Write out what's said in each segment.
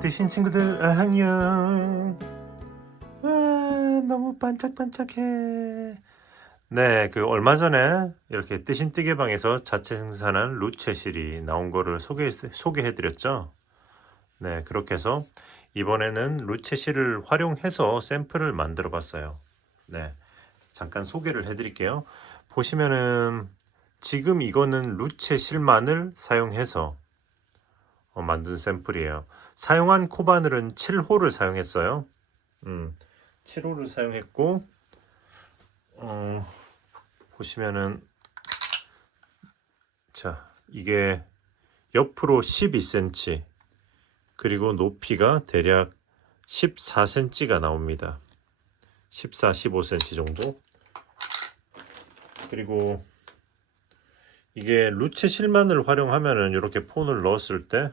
뜨신 친구들 안녕. 와, 너무 반짝반짝해. 네, 얼마 전에 이렇게 뜨신 뜨개방에서 자체 생산한 루체실이 나온 거를 소개해드렸죠. 네, 그렇게 해서 이번에는 루체실을 활용해서 샘플을 만들어 봤어요. 네, 잠깐 소개를 해드릴게요. 보시면은 지금 이거는 루체실만을 사용해서 만든 샘플이에요. 사용한 코바늘은 7호를 사용했어요. 7호를 사용했고 보시면은 자, 이게 옆으로 12cm 그리고 높이가 대략 14cm가 나옵니다. 14, 15cm 정도. 그리고 이게 루체 실만을 활용하면은 이렇게 폰을 넣었을 때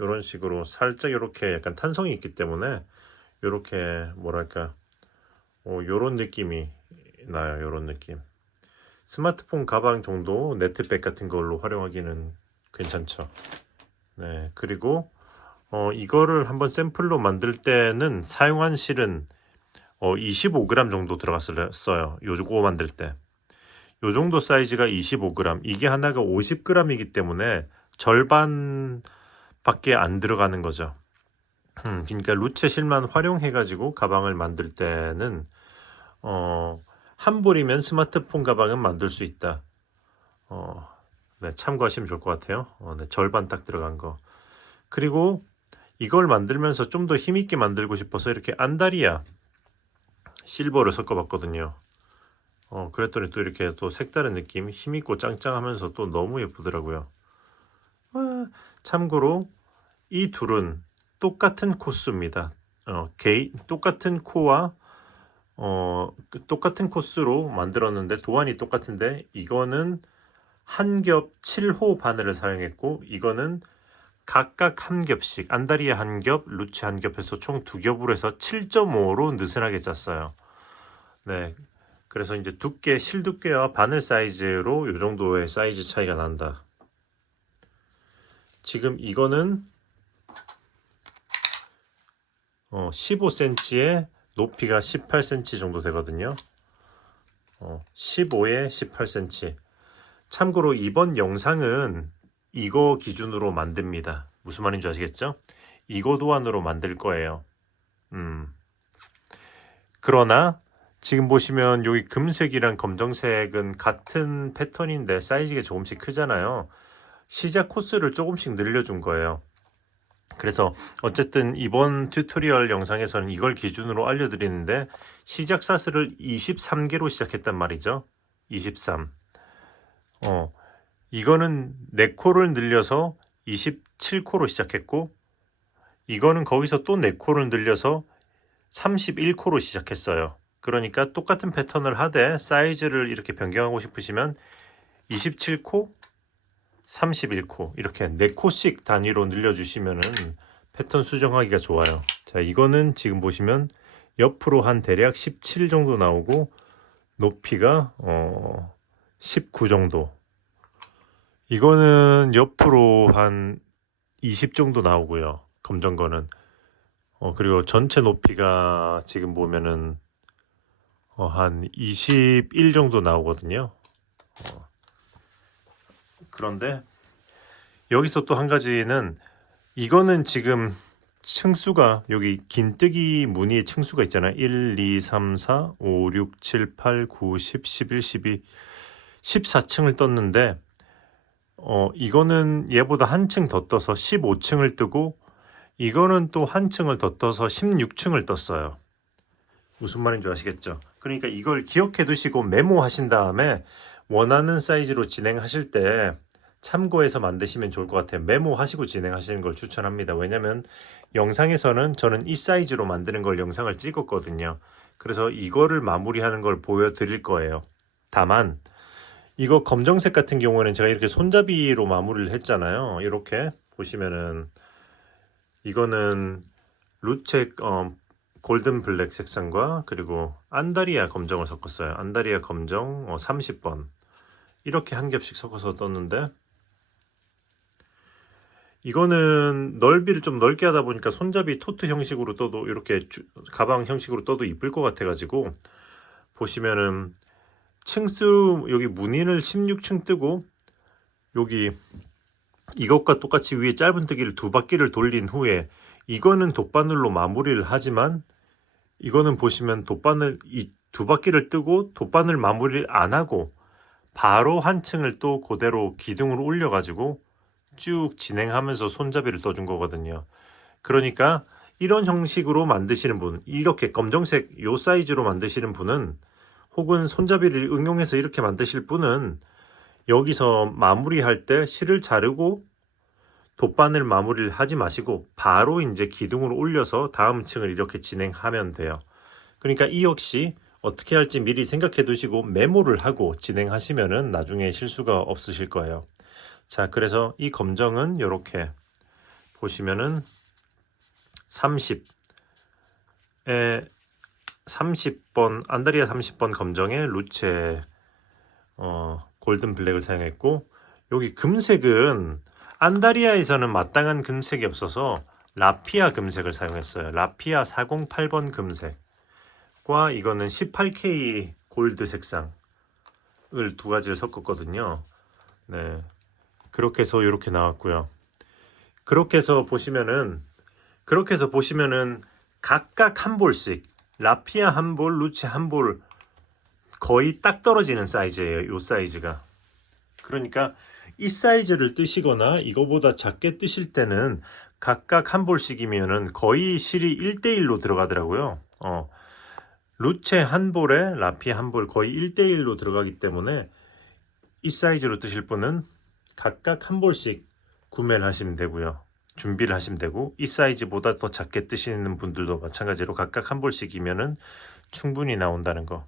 이런 식으로 살짝 이렇게 약간 탄성이 있기 때문에 이렇게 뭐랄까 요런 느낌이 나요. 요런 느낌. 스마트폰 가방 정도 네트백 같은 걸로 활용하기는 괜찮죠. 네, 그리고 이거를 한번 샘플로 만들 때는 사용한 실은 25g 정도 들어갔어요. 요거 만들 때. 요 정도 사이즈가 25g. 이게 하나가 50g이기 때문에 절반 밖에 안 들어가는 거죠. 그러니까 루체 실만 활용해 가지고 가방을 만들 때는 한 볼이면 스마트폰 가방은 만들 수 있다. 네, 참고하시면 좋을 것 같아요. 네, 절반 딱 들어간 거. 그리고 이걸 만들면서 좀 더 힘있게 만들고 싶어서 이렇게 안다리아 실버를 섞어봤거든요. 그랬더니 또 이렇게 또 색다른 느낌, 힘있고 짱짱하면서 또 너무 예쁘더라고요. 참고로 이 둘은 똑같은 코스입니다. 똑같은 코와 똑같은 코스로 만들었는데 도안이 똑같은데 이거는 한 겹 7호 바늘을 사용했고 이거는 각각 한 겹씩 안다리아 한 겹, 루체 한 겹해서 총 두 겹으로 해서 7.5로 느슨하게 짰어요. 네, 그래서 이제 실 두께와 바늘 사이즈로 이 정도의 사이즈 차이가 난다. 지금 이거는 15cm에 높이가 18cm 정도 되거든요. 15에 18cm. 참고로 이번 영상은 이거 기준으로 만듭니다. 무슨 말인지 아시겠죠? 이거 도안으로 만들 거예요. 그러나 지금 보시면 여기 금색이랑 검정색은 같은 패턴인데 사이즈가 조금씩 크잖아요. 시작 코스를 조금씩 늘려준 거예요. 그래서 어쨌든 이번 튜토리얼 영상에서는 이걸 기준으로 알려드리는데 시작 사슬을 23개로 시작했단 말이죠. 23. 이거는 4코를 늘려서 27코로 시작했고 이거는 거기서 또 4코를 늘려서 31코로 시작했어요. 그러니까 똑같은 패턴을 하되 사이즈를 이렇게 변경하고 싶으시면 27코, 31코 이렇게 4코씩 단위로 늘려주시면은 패턴 수정하기가 좋아요. 자, 이거는 지금 보시면 옆으로 한 대략 17 정도 나오고 높이가 19 정도. 이거는 옆으로 한 20 정도 나오고요. 검정 거는. 그리고 전체 높이가 지금 보면은 한 21 정도 나오거든요. 그런데 여기서 또 한 가지는 이거는 지금 층수가 여기 긴뜨기 무늬의 층수가 있잖아요. 1, 2, 3, 4, 5, 6, 7, 8, 9, 10, 11, 12, 14층을 떴는데 이거는 얘보다 한 층 더 떠서 15층을 뜨고 이거는 또 한 층을 더 떠서 16층을 떴어요. 무슨 말인지 아시겠죠? 그러니까 이걸 기억해 두시고 메모하신 다음에 원하는 사이즈로 진행하실 때 참고해서 만드시면 좋을 것 같아요. 메모하시고 진행하시는 걸 추천합니다. 왜냐면 영상에서는 저는 이 사이즈로 만드는 걸 영상을 찍었거든요. 그래서 이거를 마무리하는 걸 보여드릴 거예요. 다만 이거 검정색 같은 경우는 제가 이렇게 손잡이로 마무리를 했잖아요. 이렇게 보시면은 이거는 루체 골든 블랙 색상과 그리고 안다리아 검정을 섞었어요. 안다리아 검정 30번 이렇게 한 겹씩 섞어서 떴는데 이거는 넓이를 좀 넓게 하다 보니까 손잡이 토트 형식으로 떠도 이렇게 가방 형식으로 떠도 이쁠 것 같아 가지고 보시면은 층수 여기 무늬를 16층 뜨고 여기 이것과 똑같이 위에 짧은뜨기를 두 바퀴를 돌린 후에 이거는 돗바늘로 마무리를 하지만 이거는 보시면 돗바늘 이 두 바퀴를 뜨고 돗바늘 마무리를 안 하고 바로 한 층을 또 그대로 기둥으로 올려 가지고 쭉 진행하면서 손잡이를 떠준 거거든요. 그러니까 이런 형식으로 만드시는 분, 이렇게 검정색 요 사이즈로 만드시는 분은 혹은 손잡이를 응용해서 이렇게 만드실 분은 여기서 마무리할 때 실을 자르고 돗바늘 마무리를 하지 마시고 바로 이제 기둥으로 올려서 다음 층을 이렇게 진행하면 돼요. 그러니까 이 역시 어떻게 할지 미리 생각해 두시고 메모를 하고 진행하시면은 나중에 실수가 없으실 거예요. 자, 그래서 이 검정은 이렇게 보시면은 30에 30번 안다리아 30번 검정에 루체 골든 블랙을 사용했고 여기 금색은 안다리아에서는 마땅한 금색이 없어서 라피아 금색을 사용했어요. 라피아 408번 금색과 이거는 18K 골드 색상을 두 가지를 섞었거든요. 네, 그렇게 해서 이렇게 나왔고요. 그렇게 해서 보시면은 각각 한 볼씩 라피아 한 볼, 루체 한 볼 거의 딱 떨어지는 사이즈예요. 이 사이즈가. 그러니까 이 사이즈를 뜨시거나 이거보다 작게 뜨실 때는 각각 한 볼씩이면은 거의 실이 1대1로 들어가더라고요. 루체 한 볼에 라피아 한 볼 거의 1대1로 들어가기 때문에 이 사이즈로 뜨실 분은 각각 한 볼씩 구매를 하시면 되고요. 준비를 하시면 되고 이 사이즈보다 더 작게 뜨시는 분들도 마찬가지로 각각 한 볼씩이면은 충분히 나온다는 거.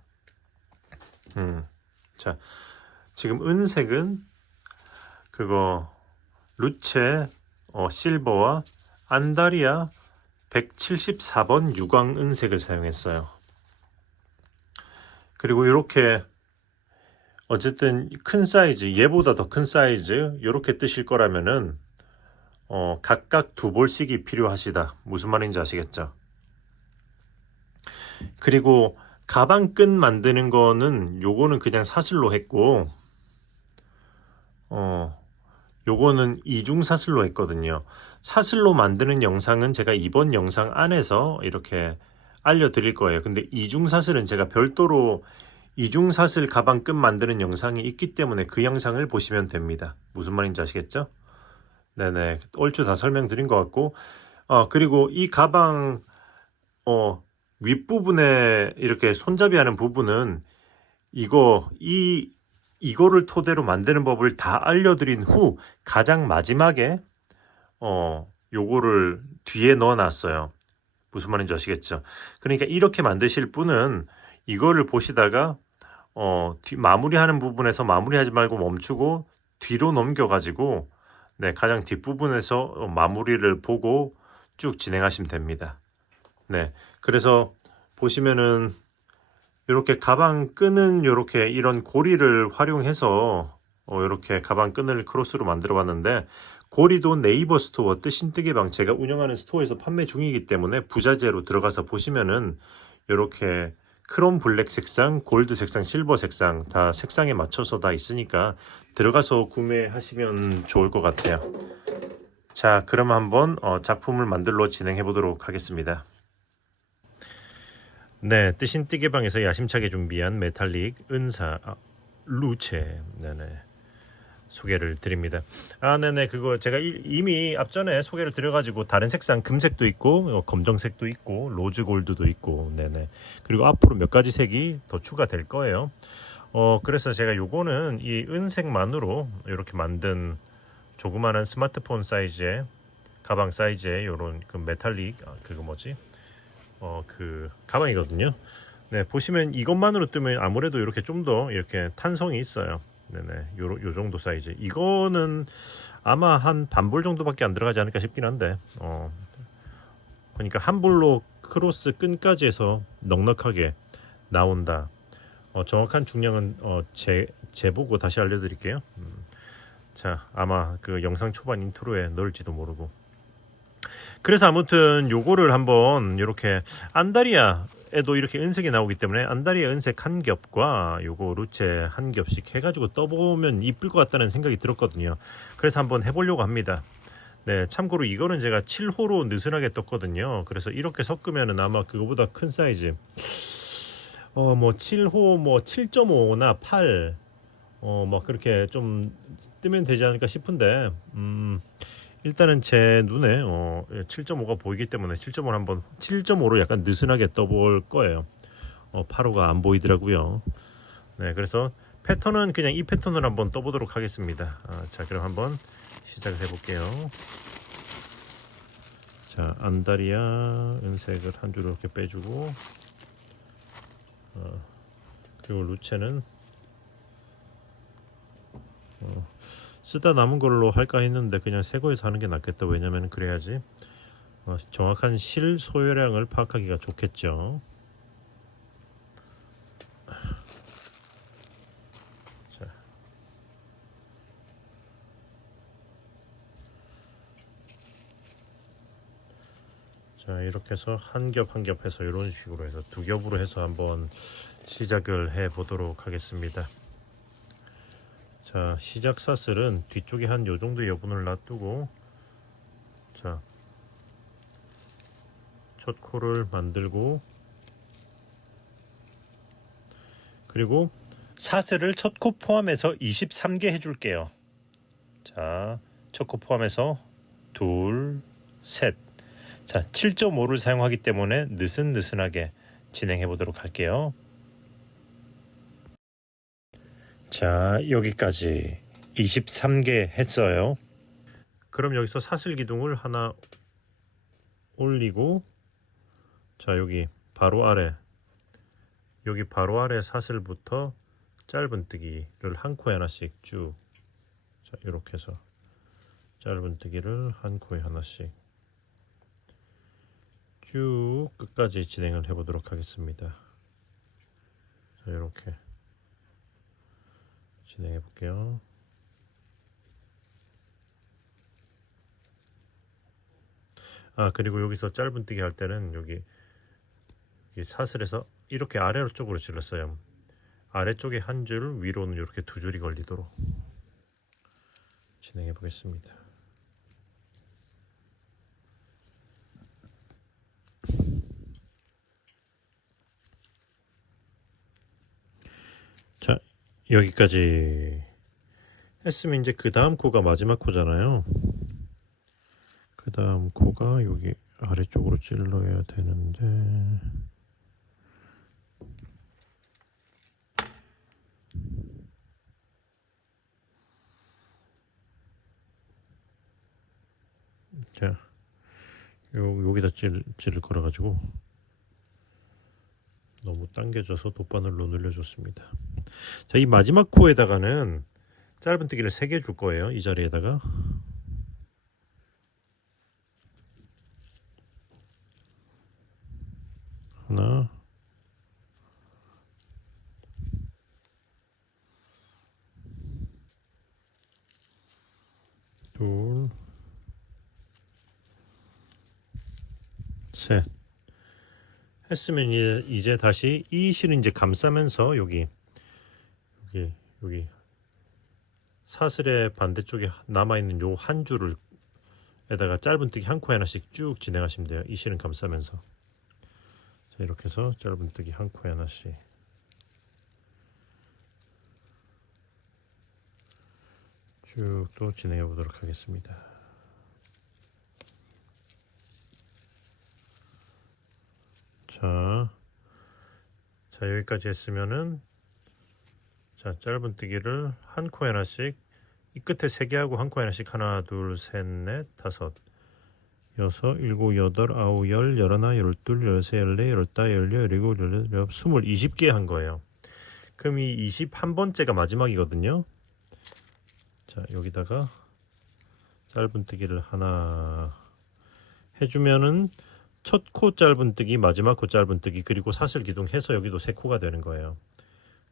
자, 지금 은색은 그거 루체 실버와 안다리아 174번 유광 은색을 사용했어요. 그리고 이렇게 어쨌든 큰 사이즈, 얘보다 더 큰 사이즈 이렇게 뜨실 거라면은 각각 두 볼씩이 필요하시다. 무슨 말인지 아시겠죠? 그리고 가방 끈 만드는 거는 요거는 그냥 사슬로 했고 요거는 이중 사슬로 했거든요. 사슬로 만드는 영상은 제가 이번 영상 안에서 이렇게 알려드릴 거예요. 근데 이중 사슬은 제가 별도로 이중 사슬 가방 끈 만드는 영상이 있기 때문에 그 영상을 보시면 됩니다. 무슨 말인지 아시겠죠? 네네, 얼추 다 설명드린 것 같고 그리고 이 가방 윗부분에 이렇게 손잡이 하는 부분은 이거를 토대로 만드는 법을 다 알려드린 후 가장 마지막에 요거를 뒤에 넣어놨어요. 무슨 말인지 아시겠죠? 그러니까 이렇게 만드실 분은 이거를 보시다가 마무리하는 부분에서 마무리하지 말고 멈추고 뒤로 넘겨가지고 네, 가장 뒷부분에서 마무리를 보고 쭉 진행하시면 됩니다. 네, 그래서 보시면은 이렇게 가방 끈은 이렇게 이런 고리를 활용해서 이렇게 가방 끈을 크로스로 만들어 봤는데 고리도 네이버 스토어 뜨신뜨개방 제가 운영하는 스토어에서 판매 중이기 때문에 부자재로 들어가서 보시면은 이렇게 크롬 블랙 색상, 골드 색상, 실버 색상 다 색상에 맞춰서 다 있으니까 들어가서 구매하시면 좋을 것 같아요. 자, 그럼 한번 작품을 만들러 진행해 보도록 하겠습니다. 네, 뜨신뜨개방에서 야심차게 준비한 메탈릭 은사 루체 네네 소개를 드립니다. 네네, 그거 제가 이미 앞전에 소개를 드려가지고 다른 색상 금색도 있고 검정색도 있고 로즈 골드도 있고 네네, 그리고 앞으로 몇 가지 색이 더 추가될 거예요. 그래서 제가 요거는 이 은색만으로 이렇게 만든 조그마한 스마트폰 사이즈의 가방 사이즈의 요런 그 메탈릭 그거 뭐지? 그 가방이거든요. 네, 보시면 이것만으로 뜨면 아무래도 이렇게 좀 더 이렇게 탄성이 있어요. 네네, 요 정도 사이즈. 이거는 아마 한 반볼 정도밖에 안 들어가지 않을까 싶긴 한데, 그러니까 한 볼로 크로스 끈까지 해서 넉넉하게 나온다. 정확한 중량은 재보고 다시 알려드릴게요. 자, 아마 그 영상 초반 인트로에 넣을지도 모르고. 그래서 아무튼 요거를 한번 이렇게 안다리아에도 이렇게 은색이 나오기 때문에 안다리아 은색 한 겹과 요거 루체 한 겹씩 해가지고 떠보면 이쁠 것 같다는 생각이 들었거든요. 그래서 한번 해보려고 합니다. 네, 참고로 이거는 제가 7호로 느슨하게 떴거든요. 그래서 이렇게 섞으면은 아마 그거보다 큰 사이즈 뭐 7호 뭐 7.5나 8 뭐 그렇게 좀 뜨면 되지 않을까 싶은데 일단은 제 눈에 7.5가 보이기 때문에 7.5를 한번 7.5로 약간 느슨하게 떠볼 거예요. 8호가 안 보이더라고요. 네, 그래서 패턴은 그냥 이 패턴을 한번 떠보도록 하겠습니다. 자, 그럼 한번 시작을 해볼게요. 자, 안다리아 은색을 한 줄 이렇게 빼주고 그리고 루체는 쓰다 남은 걸로 할까 했는데 그냥 새 거에서 하는 게 낫겠다. 왜냐면 그래야지 정확한 실 소요량을 파악하기가 좋겠죠. 자, 자 이렇게 해서 한 겹 한 겹 해서 이런 식으로 해서 두 겹으로 해서 한번 시작을 해 보도록 하겠습니다. 자, 시작 사슬은 뒤쪽에 한 요 정도 여분을 놔두고 자, 첫 코를 만들고 그리고 사슬을 첫 코 포함해서 23개 해줄게요. 자, 첫 코 포함해서 둘, 셋. 자, 7.5를 사용하기 때문에 느슨느슨하게 진행해 보도록 할게요. 자, 여기까지 23개 했어요. 그럼 여기서 사슬 기둥을 하나 올리고 자, 여기 바로 아래 여기 바로 아래 사슬부터 짧은뜨기를 한 코에 하나씩 쭉 자, 이렇게 해서 짧은뜨기를 한 코에 하나씩 쭉 끝까지 진행을 해 보도록 하겠습니다. 자, 이렇게 진행해 볼게요. 그리고 여기서 짧은뜨기 할 때는 여기 사슬에서 이렇게 아래쪽으로 질렀어요. 아래쪽에 한 줄, 위로는 이렇게 두 줄이 걸리도록 진행해 보겠습니다. 자, 여기까지 했으면 이제 그 다음 코가 마지막 코잖아요. 그 다음 코가 여기 아래쪽으로 찔러야 되는데 자, 여기다 찔을 걸어가지고 너무 당겨져서 돗바늘로 늘려줬습니다. 자, 이 마지막 코에다가는 짧은뜨기를 3개 줄 거예요. 이 자리에다가 하나 둘 셋 했으면 이제 다시 이 실을 이제 감싸면서 여기 사슬의 반대쪽에 남아있는 요 한 줄을 에다가 짧은뜨기 한 코에 하나씩 쭉 진행하시면 돼요. 이 실은 감싸면서 자, 이렇게 해서 짧은뜨기 한 코에 하나씩 쭉 또 진행해 보도록 하겠습니다. 자, 여기까지 했으면은 자, 짧은뜨기를 한 코에 하나씩 이 끝에 3개 하고 한 코에 하나씩 하나 둘 셋 넷 다섯 여섯 일곱 여덟 아홉 열 열하나 열둘 열세 열네 열다 열여 열일곱 열여덟 20개 한 거예요. 그럼 이 21번째가 마지막이거든요. 자, 여기다가 짧은뜨기를 하나 해주면은 첫 코 짧은뜨기 마지막 코 짧은뜨기 그리고 사슬 기둥 해서 여기도 3코가 되는 거예요.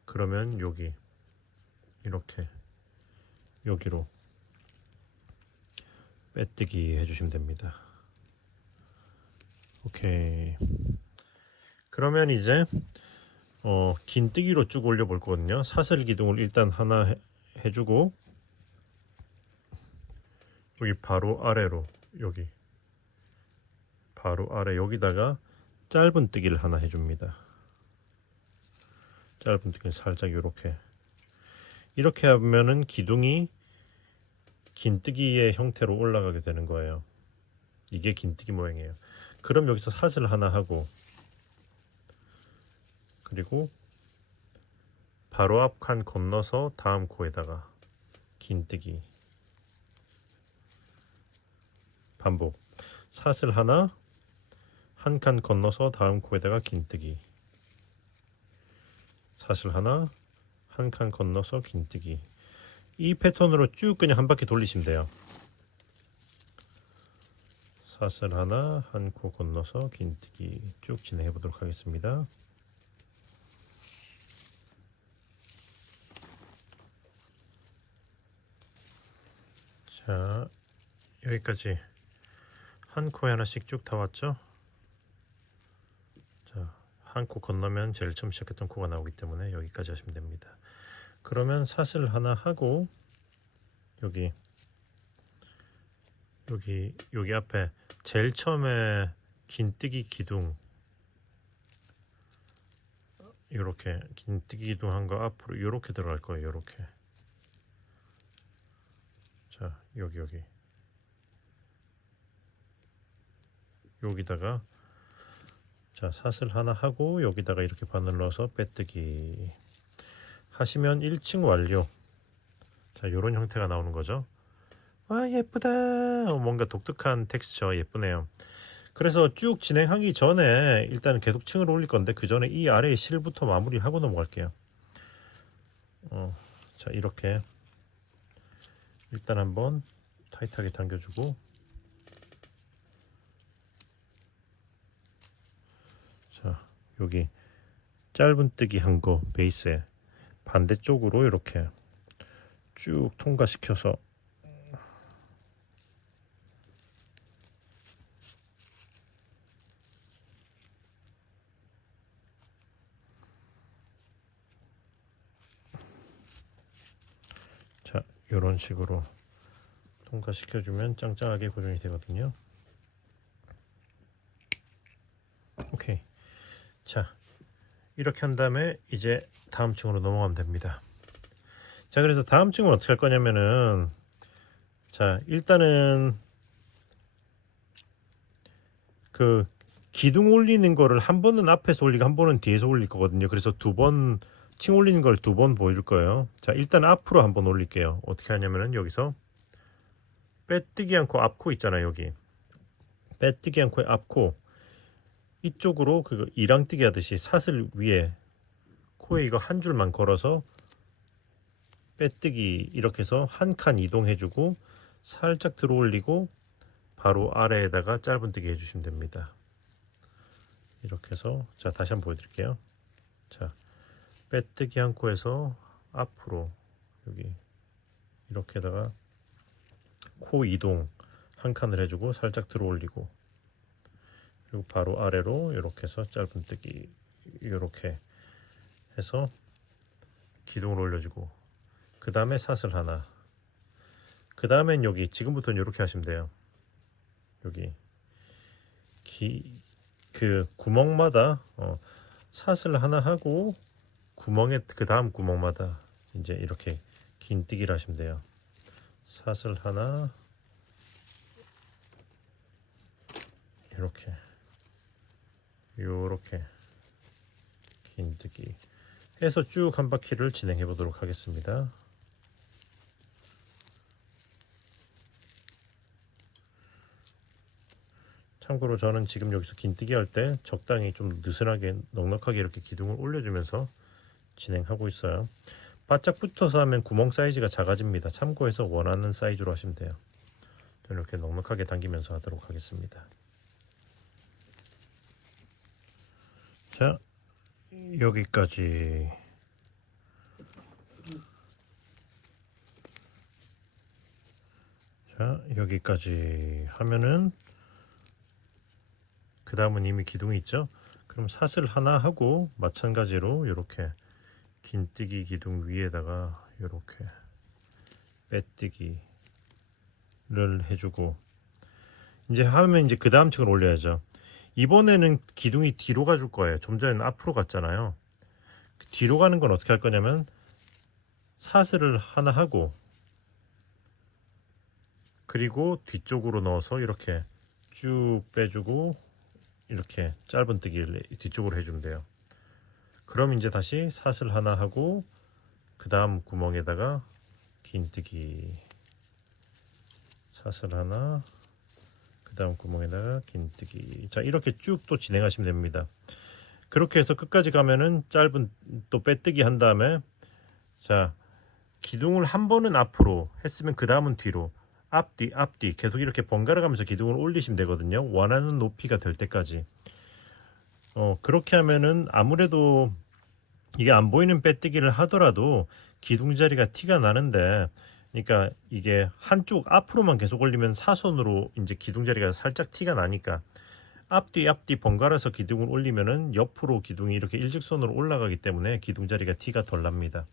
그러면 여기 이렇게 여기로 빼뜨기 해주시면 됩니다. 오케이. 그러면 이제 긴뜨기로 쭉 올려볼 거거든요. 사슬 기둥을 일단 하나 해주고 여기 바로 아래로 여기 바로 아래 여기다가 짧은 뜨기를 하나 해줍니다. 짧은 뜨기를 살짝 이렇게 하면은 기둥이 긴뜨기의 형태로 올라가게 되는 거예요. 이게 긴뜨기 모양이에요. 그럼 여기서 사슬 하나 하고 그리고 바로 앞 칸 건너서 다음 코에다가 긴뜨기 반복. 사슬 하나 한 칸 건너서 다음 코에다가 긴뜨기 사슬 하나 한 칸 건너서 긴뜨기. 이 패턴으로 쭉 그냥 한 바퀴 돌리시면 돼요. 사슬 하나 한 코 건너서 긴뜨기 쭉 진행해 보도록 하겠습니다. 자, 여기까지 한 코에 하나씩 쭉 다 왔죠? 자, 한 코 건너면 제일 처음 시작했던 코가 나오기 때문에 여기까지 하시면 됩니다. 그러면 사슬 하나 하고 여기 앞에 제일 처음에 긴뜨기 기둥 이렇게 긴뜨기 기둥 한 거 앞으로 이렇게 들어갈 거예요. 이렇게. 자, 여기다가 자, 사슬 하나 하고 여기다가 이렇게 바늘 넣어서 빼뜨기 하시면 1층 완료. 자, 이런 형태가 나오는 거죠. 와, 예쁘다. 뭔가 독특한 텍스처 예쁘네요. 그래서 쭉 진행하기 전에 일단 계속 층을 올릴 건데 그 전에 이 아래의 실부터 마무리하고 넘어갈게요. 자, 이렇게 일단 한번 타이트하게 당겨주고 자, 여기 짧은 뜨기 한 거 베이스에 반대쪽으로 이렇게 쭉 통과시켜서 자, 이런 식으로 통과시켜주면 짱짱하게 고정이 되거든요. 오케이. 자, 이렇게 한 다음에 이제 다음 층으로 넘어가면 됩니다. 자, 그래서 다음 층은 어떻게 할 거냐면은 자, 일단은 그 기둥 올리는 거를 한 번은 앞에서 올리고 한 번은 뒤에서 올릴 거거든요. 그래서 두 번 층 올리는 걸 두 번 보여줄 거예요. 자, 일단 앞으로 한번 올릴게요. 어떻게 하냐면은 여기서 빼뜨기 않고 앞코 있잖아요. 여기 빼뜨기 않고 앞코 이쪽으로 그 이랑뜨기 하듯이 사슬 위에 코에 이거 한 줄만 걸어서 빼뜨기 이렇게 해서 한 칸 이동해주고 살짝 들어 올리고 바로 아래에다가 짧은뜨기 해주시면 됩니다. 이렇게 해서 자, 다시 한번 보여드릴게요. 자, 빼뜨기 한 코에서 앞으로 여기 이렇게다가 코 이동 한 칸을 해주고 살짝 들어 올리고 그리고 바로 아래로 이렇게 해서 짧은뜨기 이렇게 해서 기둥을 올려주고 그 다음에 사슬 하나 그 다음엔 여기 지금부터는 이렇게 하시면 돼요. 여기 그 구멍마다 사슬 하나 하고 구멍에 그 다음 구멍마다 이제 이렇게 긴뜨기를 하시면 돼요. 사슬 하나 이렇게 요렇게 긴뜨기 해서 쭉 한 바퀴를 진행해 보도록 하겠습니다. 참고로 저는 지금 여기서 긴뜨기 할 때 적당히 좀 느슨하게 넉넉하게 이렇게 기둥을 올려주면서 진행하고 있어요. 바짝 붙어서 하면 구멍 사이즈가 작아집니다. 참고해서 원하는 사이즈로 하시면 돼요. 저는 이렇게 넉넉하게 당기면서 하도록 하겠습니다. 자, 여기까지 자, 자, 여기까지 하면은 그 다음은 이미 기둥이 있죠. 그럼 사슬 하나 하고 마찬가지로 이렇게 긴뜨기 기둥 위에다가 이렇게 빼뜨기를 해주고 이제 하면 이제 그 다음 층을 올려야죠. 이번에는 기둥이 뒤로 가줄 거예요. 좀 전에는 앞으로 갔잖아요. 뒤로 가는 건 어떻게 할 거냐면 사슬을 하나 하고 그리고 뒤쪽으로 넣어서 이렇게 쭉 빼주고 이렇게 짧은뜨기를 뒤쪽으로 해주면 돼요. 그럼 이제 다시 사슬 하나 하고 그 다음 구멍에다가 긴뜨기 사슬 하나 그 다음 구멍에다가 긴뜨기. 자, 이렇게 쭉 또 진행하시면 됩니다. 그렇게 해서 끝까지 가면은 짧은 또 빼뜨기 한 다음에 자, 기둥을 한 번은 앞으로 했으면 그 다음은 뒤로 앞뒤 앞뒤 계속 이렇게 번갈아 가면서 기둥을 올리시면 되거든요. 원하는 높이가 될 때까지. 그렇게 하면은 아무래도 이게 안 보이는 빼뜨기를 하더라도 기둥 자리가 티가 나는데, 그러니까 이게 한쪽 앞으로만 계속 올리면 사선으로 이제 기둥 자리가 살짝 티가 나니까 앞뒤 번갈아서 기둥을 올리면은 옆으로 기둥이 이렇게 일직선으로 올라가기 때문에 기둥 자리가 티가 덜 납니다.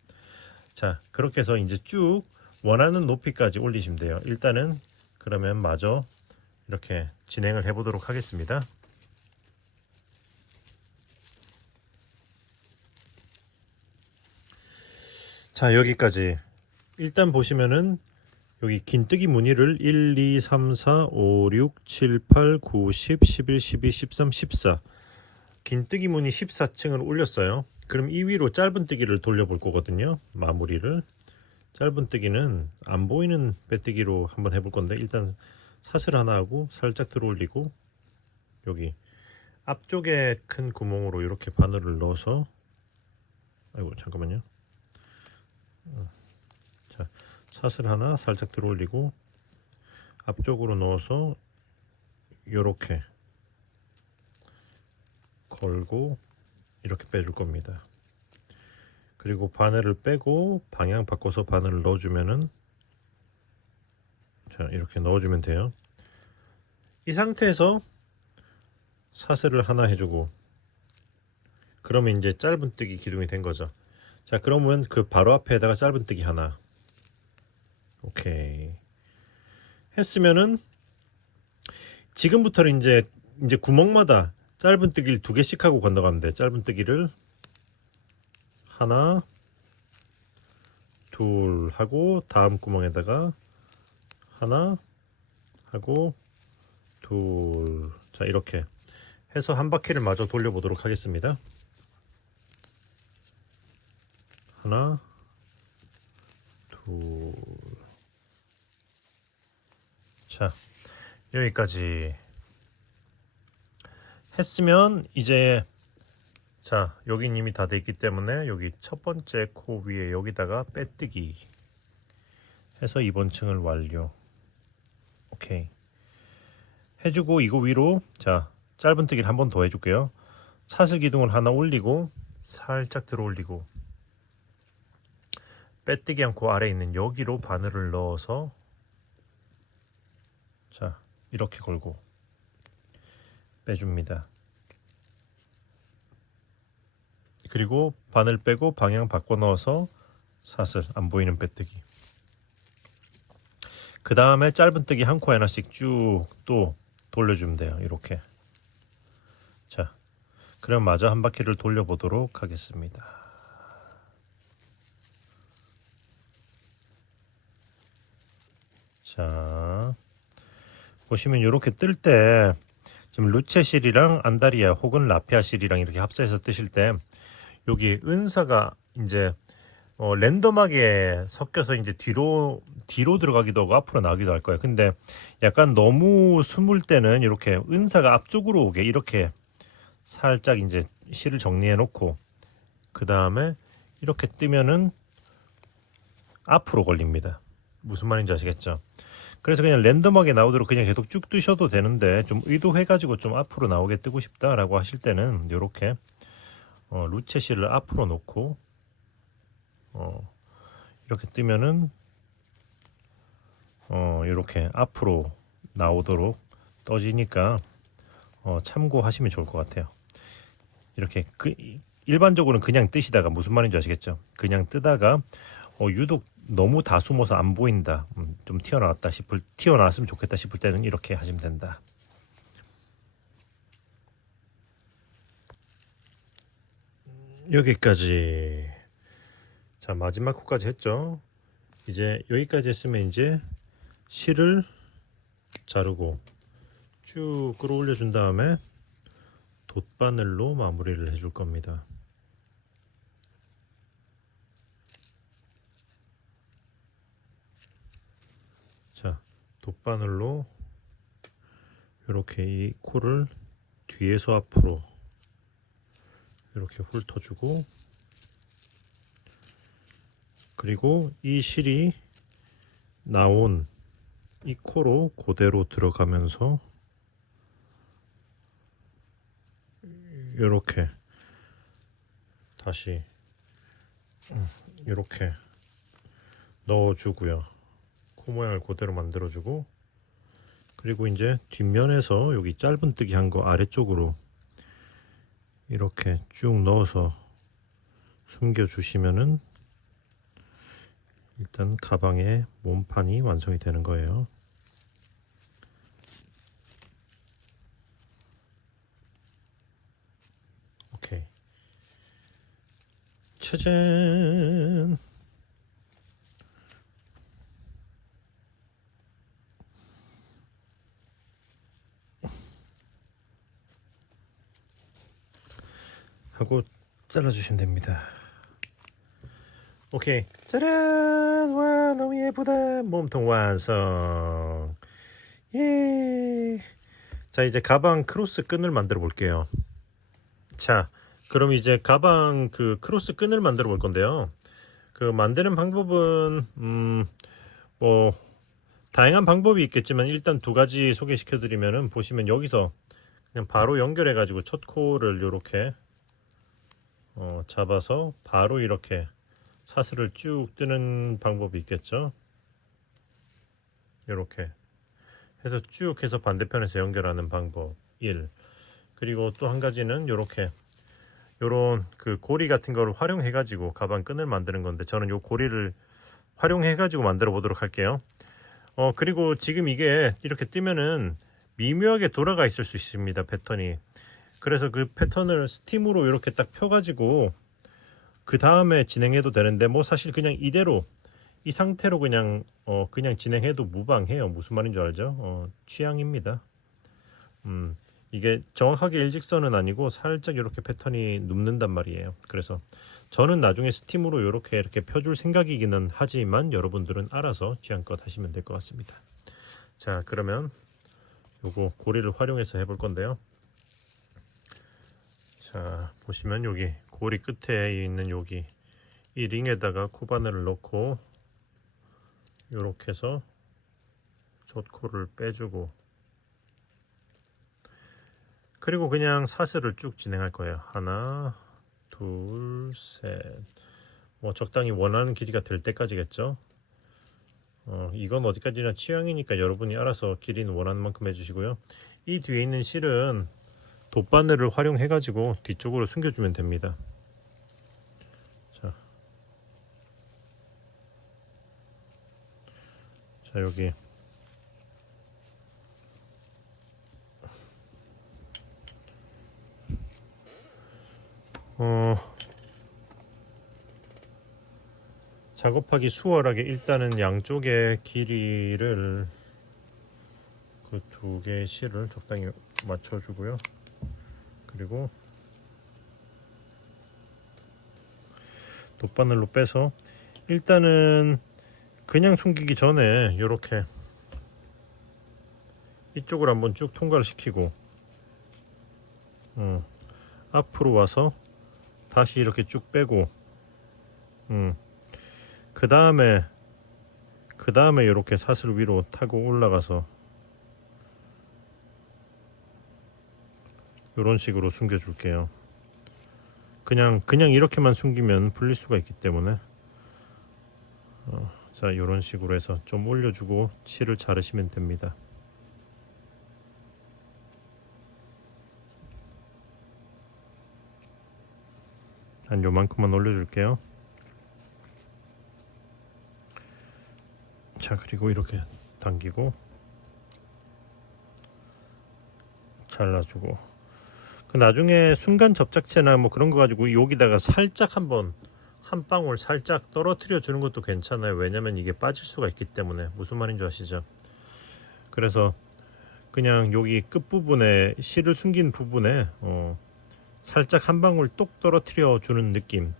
자, 그렇게 해서 이제 쭉 원하는 높이까지 올리시면 돼요. 일단은 그러면 마저 이렇게 진행을 해 보도록 하겠습니다. 자, 여기까지 일단 보시면은 여기 긴뜨기 무늬를 1, 2, 3, 4, 5, 6, 7, 8, 9, 10, 11, 12, 13, 14 긴뜨기 무늬 14층을 올렸어요. 그럼 이 위로 짧은뜨기를 돌려볼 거거든요. 마무리를 짧은뜨기는 안 보이는 빼뜨기로 한번 해볼 건데, 일단 사슬 하나 하고 살짝 들어 올리고 여기 앞쪽에 큰 구멍으로 이렇게 바늘을 넣어서 아이고 잠깐만요. 자, 사슬 하나 살짝 들어 올리고 앞쪽으로 넣어서 이렇게 걸고 이렇게 빼줄 겁니다. 그리고 바늘을 빼고 방향 바꿔서 바늘을 넣어주면은 자, 이렇게 넣어주면 돼요. 이 상태에서 사슬을 하나 해주고 그러면 이제 짧은뜨기 기둥이 된 거죠. 자, 그러면 그 바로 앞에다가 짧은뜨기 하나 오케이 했으면은 지금부터는 이제 구멍마다 짧은뜨기를 2개씩 하고 건너가면 돼. 짧은뜨기를 하나 둘 하고 다음 구멍에다가 하나 하고 둘. 자, 이렇게 해서 한 바퀴를 마저 돌려보도록 하겠습니다. 하나 둘. 자, 여기까지 했으면 이제 자, 여긴 이미 다 돼 있기 때문에 여기 첫 번째 코 위에 여기다가 빼뜨기 해서 이번 층을 완료. 오케이 해주고 이거 위로 자, 짧은뜨기를 한 번 더 해줄게요. 사슬 기둥을 하나 올리고 살짝 들어 올리고 빼뜨기 않고 아래에 있는 여기로 바늘을 넣어서 자, 이렇게 걸고 빼줍니다. 그리고 바늘 빼고 방향 바꿔 넣어서 사슬 안 보이는 빼뜨기. 그 다음에 짧은뜨기 한 코 하나씩 쭉 또 돌려주면 돼요. 이렇게. 자, 그럼 마저 한 바퀴를 돌려보도록 하겠습니다. 자, 보시면 이렇게 뜰 때 지금 루체실이랑 안다리아 혹은 라피아실이랑 이렇게 합사해서 뜨실 때 여기 은사가 이제 랜덤하게 섞여서 이제 뒤로 들어가기도 하고 앞으로 나가기도 할 거예요. 근데 약간 너무 숨을 때는 이렇게 은사가 앞쪽으로 오게 이렇게 살짝 이제 실을 정리해 놓고 그 다음에 이렇게 뜨면은 앞으로 걸립니다. 무슨 말인지 아시겠죠? 그래서 그냥 랜덤하게 나오도록 그냥 계속 쭉 뜨셔도 되는데 좀 의도해 가지고 좀 앞으로 나오게 뜨고 싶다라고 하실 때는 이렇게 루체실을 앞으로 놓고 이렇게 뜨면은 이렇게 앞으로 나오도록 떠지니까 참고하시면 좋을 것 같아요. 이렇게 일반적으로는 그냥 뜨시다가 무슨 말인지 아시겠죠? 그냥 뜨다가 유독 너무 다 숨어서 안 보인다, 좀 튀어나왔으면 좋겠다 싶을 때는 이렇게 하시면 된다. 여기까지. 자, 마지막 코까지 했죠. 이제 여기까지 했으면 이제 실을 자르고 쭉 끌어올려 준 다음에 돗바늘로 마무리를 해줄 겁니다. 자, 돗바늘로 이렇게 이 코를 뒤에서 앞으로 이렇게 훑어주고, 그리고 이 실이 나온 이 코로 그대로 들어가면서 이렇게 다시 이렇게 넣어주고요. 코 모양을 그대로 만들어주고, 그리고 이제 뒷면에서 여기 짧은뜨기 한 거 아래쪽으로 이렇게 쭉 넣어서 숨겨주시면은 일단 가방의 몸판이 완성이 되는 거예요. 오케이. 짜잔! 하고 잘라주시면 됩니다. 오케이. 짜란! 와, 너무 예쁘다. 몸통 완성. 예. 자, 이제 가방 크로스 끈을 만들어 볼게요. 자, 그럼 이제 가방 그 크로스 끈을 만들어 볼 건데요. 그 만드는 방법은 뭐 다양한 방법이 있겠지만 일단 두 가지 소개시켜 드리면은, 보시면 여기서 그냥 바로 연결해 가지고 첫 코를 이렇게 잡아서 바로 이렇게 사슬을 쭉 뜨는 방법이 있겠죠. 이렇게 해서 쭉 해서 반대편에서 연결하는 방법 1. 그리고 또 한 가지는 이렇게 요런 그 고리 같은 거를 활용해 가지고 가방 끈을 만드는 건데, 저는 요 고리를 활용해 가지고 만들어 보도록 할게요. 그리고 지금 이게 이렇게 뜨면은 미묘하게 돌아가 있을 수 있습니다, 패턴이. 그래서 그 패턴을 스팀으로 이렇게 딱 펴가지고 그 다음에 진행해도 되는데, 뭐 사실 그냥 이대로 이 상태로 그냥 진행해도 무방해요. 무슨 말인지 알죠? 취향입니다. 이게 정확하게 일직선은 아니고 살짝 이렇게 패턴이 눕는단 말이에요. 그래서 저는 나중에 스팀으로 이렇게 펴줄 생각이기는 하지만 여러분들은 알아서 취향껏 하시면 될 것 같습니다. 자, 그러면 요거 고리를 활용해서 해볼 건데요. 자, 보시면 여기 고리 끝에 있는 여기 이 링에다가 코바늘을 넣고 이렇게 해서 젖코를 빼주고, 그리고 그냥 사슬을 쭉 진행할 거예요. 하나, 둘, 셋. 뭐 적당히 원하는 길이가 될 때까지겠죠. 이건 어디까지나 취향이니까 여러분이 알아서 길이는 원하는 만큼 해주시고요. 이 뒤에 있는 실은 돗바늘을 활용해 가지고 뒤쪽으로 숨겨주면 됩니다. 자, 여기 작업하기 수월하게 일단은 양쪽의 길이를 그 두 개의 실을 적당히 맞춰주고요. 그리고 돗바늘로 빼서 일단은 그냥 숨기기 전에 이렇게 이쪽을 한번 쭉 통과를 시키고 앞으로 와서 다시 이렇게 쭉 빼고 그 다음에 이렇게 사슬 위로 타고 올라가서 이런 식으로 숨겨 줄게요. 그냥 이렇게만 숨기면 풀릴 수가 있기 때문에 자, 이런 식으로 해서 좀 올려주고 실을 자르시면 됩니다. 한 요만큼만 올려줄게요. 자, 그리고 이렇게 당기고 잘라주고, 그 나중에 순간 접착제나 뭐 그런 거 가지고 여기다가 살짝 한번 한 방울 살짝 떨어뜨려 주는 것도 괜찮아요. 왜냐면 이게 빠질 수가 있기 때문에. 무슨 말인지 아시죠? 그래서 그냥 여기 끝부분에 실을 숨긴 부분에 살짝 한 방울 똑 떨어뜨려 주는 느낌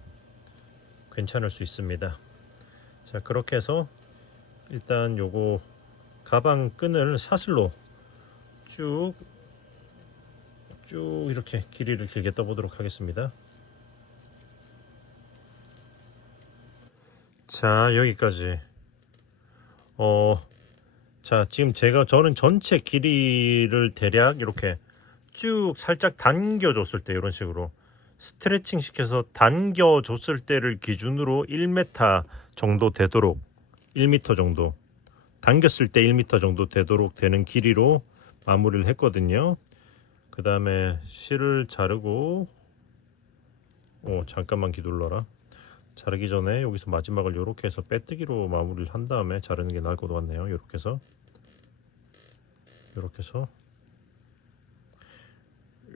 괜찮을 수 있습니다. 자, 그렇게 해서 일단 요거 가방 끈을 사슬로 쭉 이렇게 길이를 길게 떠보도록 하겠습니다. 자, 여기까지. 자, 지금 저는 전체 길이를 대략 이렇게 쭉 살짝 당겨줬을 때, 이런 식으로 스트레칭 시켜서 당겨줬을 때를 기준으로 1m 정도 되도록, 1m 정도 당겼을 때 1m 정도 되도록 되는 길이로 마무리를 했거든요. 그 다음에 실을 자르고, 잠깐만 기다려라. 자르기 전에 여기서 마지막을 이렇게 해서 빼뜨기로 마무리를 한 다음에 자르는 게 나을 것 같네요. 이렇게 해서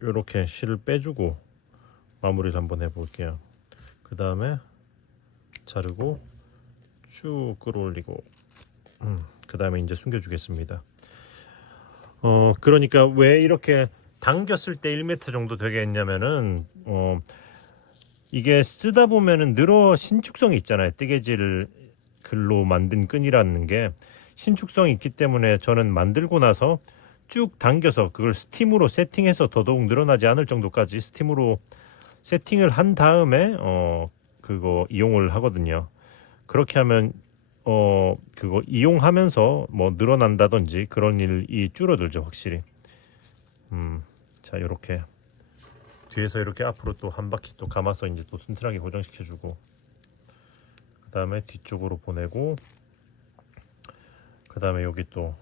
이렇게 실을 빼주고 마무리를 한번 해볼게요. 그 다음에 자르고 쭉 끌어올리고, 그 다음에 이제 숨겨주겠습니다. 그러니까 왜 이렇게 당겼을 때 1m 정도 되게 했냐면은 이게 쓰다 보면은 신축성이 있잖아요. 뜨개질 글로 만든 끈이라는 게 신축성이 있기 때문에 저는 만들고 나서 쭉 당겨서 그걸 스팀으로 세팅해서 더더욱 늘어나지 않을 정도까지 스팀으로 세팅을 한 다음에 그거 이용을 하거든요. 그렇게 하면 그거 이용하면서 뭐 늘어난다든지 그런 일이 줄어들죠, 확실히. 자, 이렇게 뒤에서 이렇게 앞으로 또 한 바퀴 또 감아서 이제 또 튼튼하게 고정시켜주고, 그 다음에 뒤쪽으로 보내고, 그 다음에 여기 또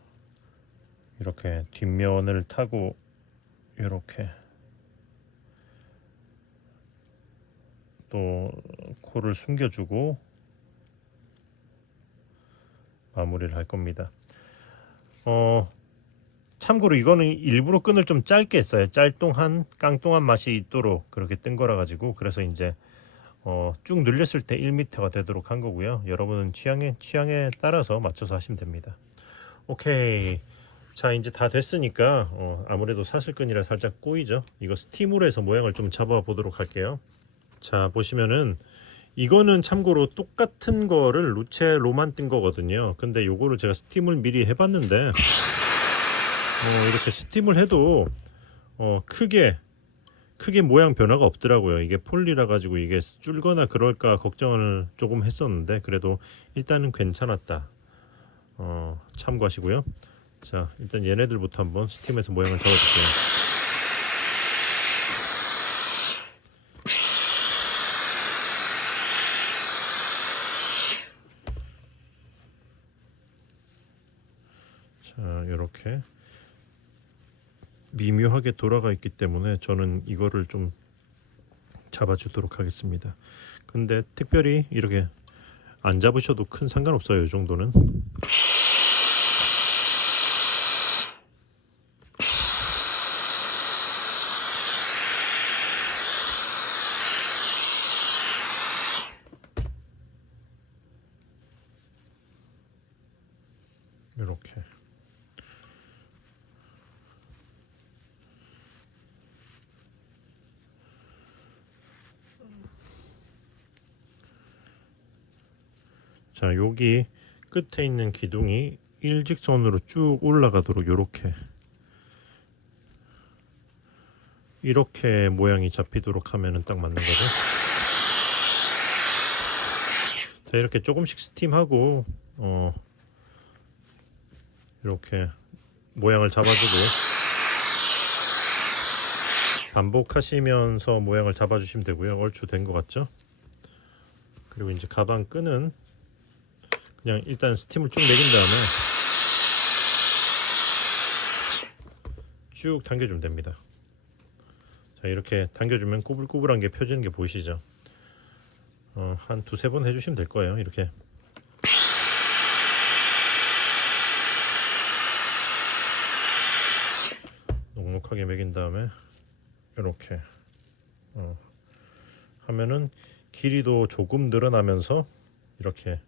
이렇게 뒷면을 타고 이렇게 또 코를 숨겨주고 마무리를 할 겁니다. 참고로 이거는 일부러 끈을 좀 짧게 했어요. 깡통한 맛이 있도록 그렇게 뜬 거라 가지고. 그래서 이제 쭉 늘렸을 때 1m가 되도록 한 거고요. 여러분은 취향에 따라서 맞춰서 하시면 됩니다. 오케이. 자, 이제 다 됐으니까 아무래도 사슬끈이라 살짝 꼬이죠. 이거 스팀으로 해서 모양을 좀 잡아 보도록 할게요. 자, 보시면은 이거는 참고로 똑같은 거를 루체로만 뜬 거거든요. 근데 요거를 제가 스팀을 미리 해봤는데 이렇게 스팀을 해도 크게 모양 변화가 없더라고요. 이게 폴리라 가지고 이게 줄거나 그럴까 걱정을 조금 했었는데 그래도 일단은 괜찮았다. 참고하시고요. 자, 일단 얘네들부터 한번 스팀해서 모양을 잡아줄게요. 자, 이렇게 미묘하게 돌아가 있기 때문에 저는 이거를 좀 잡아주도록 하겠습니다. 근데 특별히 이렇게 안 잡으셔도 큰 상관없어요. 이 정도는. 이렇게. 자, 여기 끝에 있는 기둥이 일직선으로 쭉 올라가도록 이렇게 모양이 잡히도록 하면은 딱 맞는 거죠. 자, 이렇게 조금씩 스팀하고 이렇게 모양을 잡아주고 반복하시면서 모양을 잡아주시면 되고요. 얼추 된 것 같죠? 그리고 이제 가방 끈은 그냥 일단 스팀을 쭉 내린 다음에 쭉 당겨주면 됩니다. 자, 이렇게 당겨주면 꾸불꾸불한 게 펴지는 게 보이시죠? 한 두세 번 해주시면 될 거예요. 이렇게 넉넉하게 매긴 다음에 이렇게 하면은 길이도 조금 늘어나면서 이렇게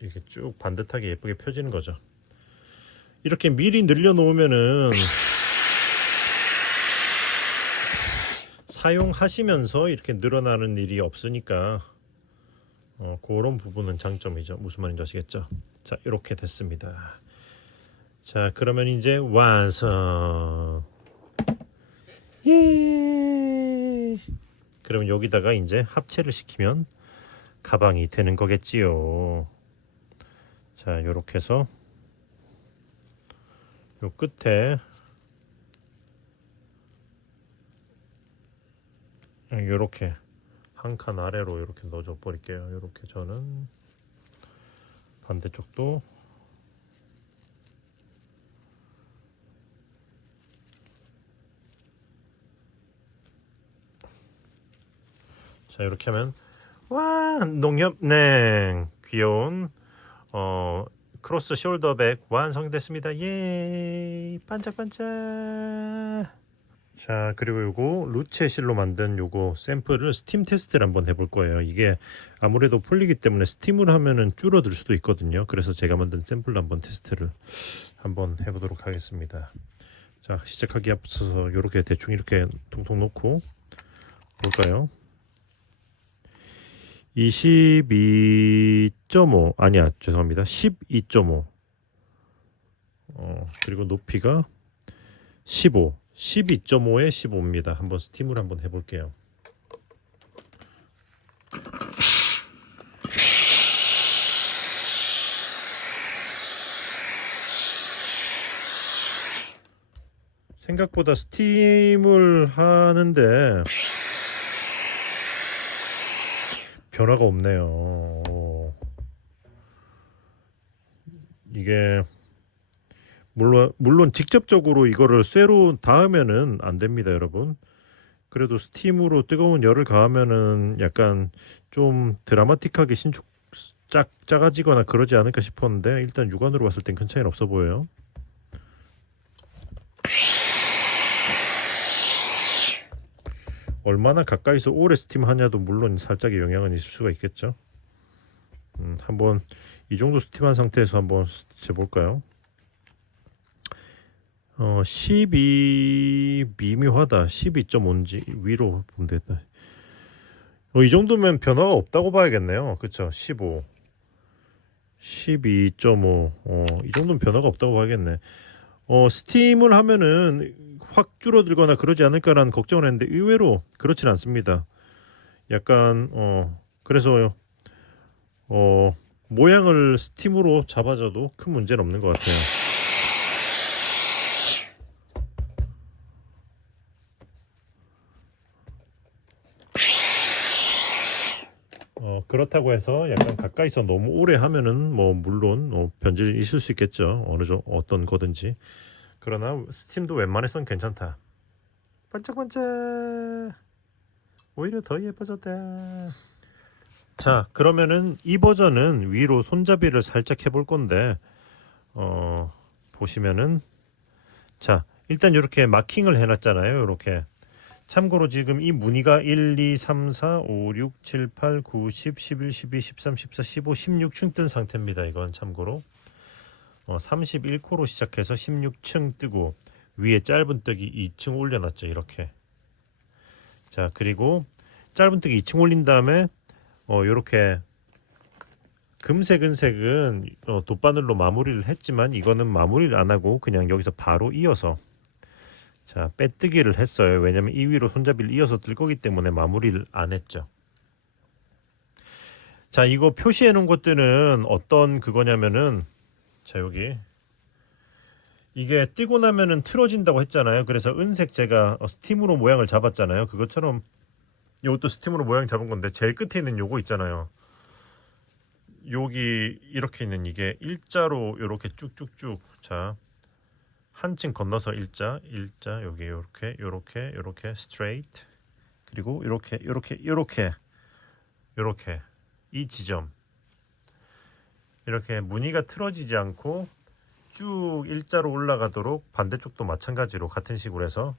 이렇게 쭉 반듯하게 예쁘게 펴지는 거죠. 이렇게 미리 늘려 놓으면은 사용하시면서 이렇게 늘어나는 일이 없으니까 그런 부분은 장점이죠. 무슨 말인지 아시겠죠? 자, 이렇게 됐습니다. 자, 그러면 이제 완성. 예. 그러면 여기다가 이제 합체를 시키면 가방이 되는 거겠지요. 자, 요렇게 해서 요 끝에 요렇게 한 칸 아래로 이렇게 넣어줘 버릴게요. 요렇게 저는 반대쪽도 자, 이렇게 하면 와, 농협냉 귀여운 크로스 숄더백 완성됐습니다. 예, 반짝반짝. 자, 그리고 요거 루체 실로 만든 요거 샘플을 스팀 테스트를 한번 해볼 거예요. 이게 아무래도 풀리기 때문에 스팀을 하면은 줄어들 수도 있거든요. 그래서 제가 만든 샘플로 한번 테스트를 한번 해보도록 하겠습니다. 자, 시작하기 앞서서 요렇게 대충 이렇게 통통 놓고 볼까요? 22.5 아니야, 죄송합니다. 12.5 그리고 높이가 15 12.5에 15입니다. 한번 스팀을 한번 해볼게요. 생각보다 스팀을 하는데 변화가 없네요. 이게 물론 직접적으로 이거를 쇠로 닿으면은 안 됩니다, 여러분. 그래도 스팀으로 뜨거운 열을 가하면은 약간 좀 드라마틱하게 신축 작아지거나 그러지 않을까 싶었는데 일단 육안으로 봤을 땐 큰 차이는 없어 보여요. 얼마나 가까이서 오래 스팀하냐도 물론 살짝의 영향은 있을 수가 있겠죠. 한번 이 정도 스팀한 상태에서 한번 재볼까요? 12 미묘하다. 12.5인지 위로 보면 되겠다. 이 정도면 변화가 없다고 봐야겠네요. 그쵸? 15 12.5 이 정도면 변화가 없다고 봐야겠네. 스팀을 하면은 확 줄어들거나 그러지 않을까라는 걱정을 했는데 의외로 그렇진 않습니다. 약간 그래서 모양을 스팀으로 잡아줘도 큰 문제는 없는 것 같아요. 그렇다고 해서 약간 가까이서 너무 오래 하면은 뭐 물론 변질이 있을 수 있겠죠. 어떤 거든지. 그러나 스팀도 웬만해선 괜찮다. 반짝반짝. 오히려 더 예뻐졌다. 자, 그러면은 이 버전은 위로 손잡이를 살짝 해볼 건데 보시면은 자, 일단 이렇게 마킹을 해놨잖아요. 이렇게. 참고로 지금 이 무늬가 1, 2, 3, 4, 5, 6, 7, 8, 9, 10, 11, 12, 13, 14, 15, 16층 뜬 상태입니다. 이건 참고로 31코로 시작해서 16층 뜨고 위에 짧은 뜨기 2층 올려놨죠. 이렇게. 자, 그리고 짧은 뜨기 2층 올린 다음에 요렇게 금색 은색은 돗바늘로 마무리를 했지만 이거는 마무리를 안 하고 그냥 여기서 바로 이어서 자, 빼뜨기를 했어요. 왜냐면 이 위로 손잡이를 이어서 뜰 거기 때문에 마무리를 안 했죠. 자, 이거 표시해 놓은 것들은 어떤 그거냐면은 자, 여기 이게 띄고 나면은 틀어진다고 했잖아요. 그래서 은색 제가 스팀으로 모양을 잡았잖아요. 그것처럼 이것도 스팀으로 모양 잡은 건데 제일 끝에 있는 요거 있잖아요. 여기 이렇게 있는 이게 일자로 이렇게 쭉쭉쭉 자 한 층 건너서 일자 여기 이렇게 straight 그리고 이렇게 이 지점 이렇게 무늬가 틀어지지 않고 쭉 일자로 올라가도록 반대쪽도 마찬가지로 같은 식으로 해서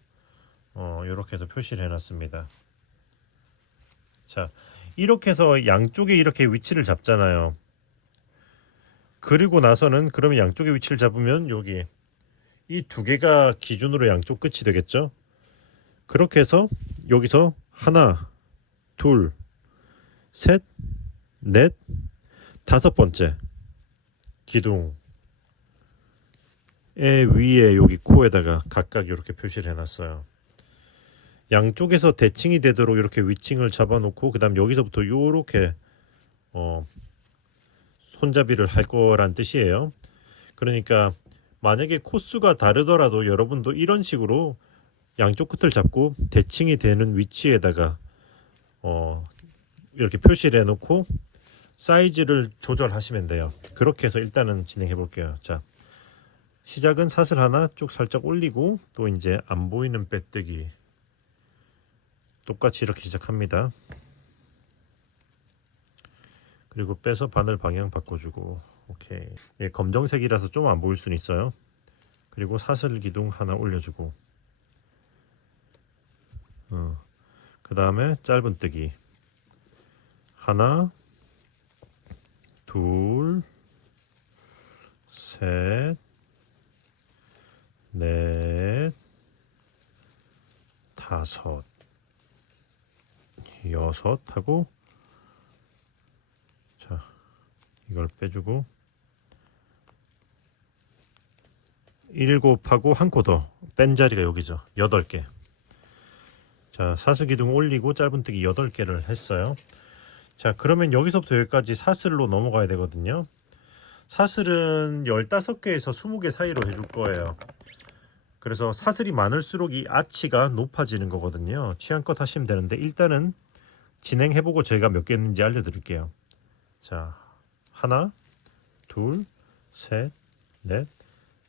이렇게 해서 표시를 해놨습니다. 자, 이렇게 해서 양쪽에 이렇게 위치를 잡잖아요. 그리고 나서는 그러면 양쪽에 위치를 잡으면 여기 이 두 개가 기준으로 양쪽 끝이 되겠죠. 그렇게 해서 여기서 하나, 둘, 셋, 넷, 다섯 번째 기둥의 위에 여기 코에다가 각각 이렇게 표시를 해놨어요. 양쪽에서 대칭이 되도록 이렇게 위칭을 잡아놓고 그 다음 여기서부터 이렇게 손잡이를 할 거란 뜻이에요. 그러니까 만약에 코수가 다르더라도 여러분도 이런 식으로 양쪽 끝을 잡고 대칭이 되는 위치에다가 이렇게 표시를 해놓고 사이즈를 조절하시면 돼요. 그렇게 해서 일단은 진행해 볼게요. 자, 시작은 사슬 하나 쭉 살짝 올리고 또 이제 안 보이는 빼뜨기 똑같이 이렇게 시작합니다. 그리고 빼서 바늘 방향 바꿔주고 오케이. 예, 검정색이라서 좀 안 보일 수는 있어요. 그리고 사슬 기둥 하나 올려주고 그 다음에 짧은뜨기 하나 둘 셋 넷 다섯 여섯 하고 자 이걸 빼주고 일곱하고 한 코 더 뺀 자리가 여기죠. 8개. 자 사슬 기둥 올리고 짧은뜨기 8개를 했어요. 자 그러면 여기서부터 여기까지 사슬로 넘어가야 되거든요. 사슬은 15개에서 20개 사이로 해줄 거예요. 그래서 사슬이 많을수록 이 아치가 높아지는 거거든요. 취향껏 하시면 되는데 일단은 진행해보고 제가 몇 개 했는지 알려드릴게요. 자 하나 둘 셋 넷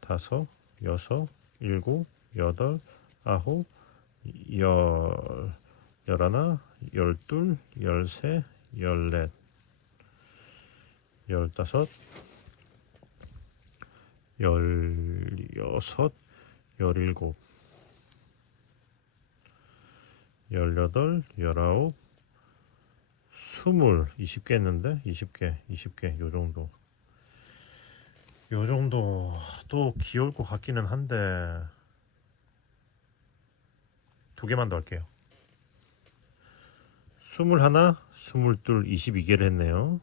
다섯 여섯 일곱 여덟 아홉 열하나 열둘 열세 열넷 열다섯 열여섯 열일곱 열여덟 열아홉 20개 했는데 20개 요 정도 또 귀여울 것 같기는 한데 2개만 더 할게요. 21, 22, 22개를 했네요.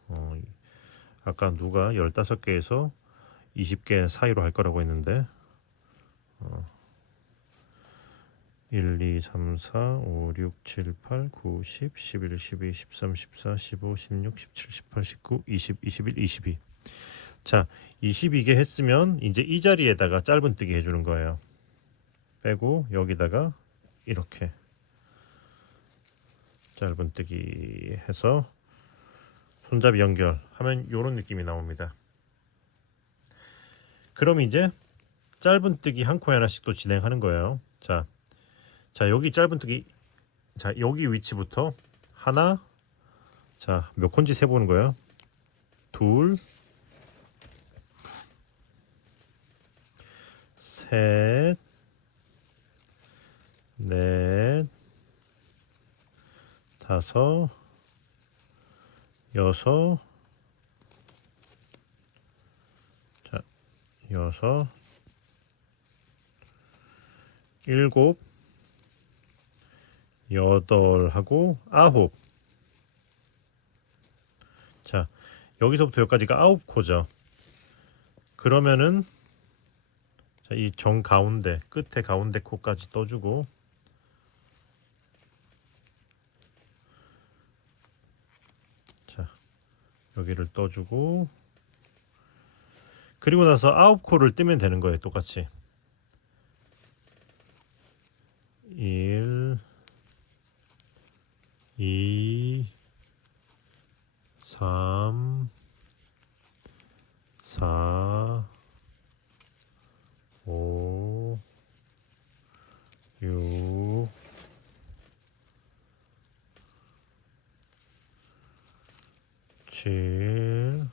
아까 누가 15개에서 20개 사이로 할 거라고 했는데 1, 2, 3, 4, 5, 6, 7, 8, 9, 10, 11, 12, 13, 14, 15, 16, 17, 18, 19, 20, 21, 22. 자, 22개 했으면 이제 이 자리에다가 짧은뜨기 해주는 거예요. 빼고 여기다가 이렇게 짧은뜨기 해서 손잡이 연결하면 이런 느낌이 나옵니다. 그럼 이제 짧은뜨기 한 코에 하나씩 또 진행하는 거예요. 자 여기 짧은뜨기 자 여기 위치부터 하나 자 몇 콘지 세보는 거예요. 둘 셋 넷 다섯 여섯 자 여섯 일곱 여덟 하고 아홉 자 여기서부터 여기까지가 9코죠. 그러면은 자, 이 정 가운데 끝에 가운데 코까지 떠주고 자 여기를 떠주고 그리고 나서 9코를 뜨면 되는 거예요. 똑같이 1 2 3 4 5 6 7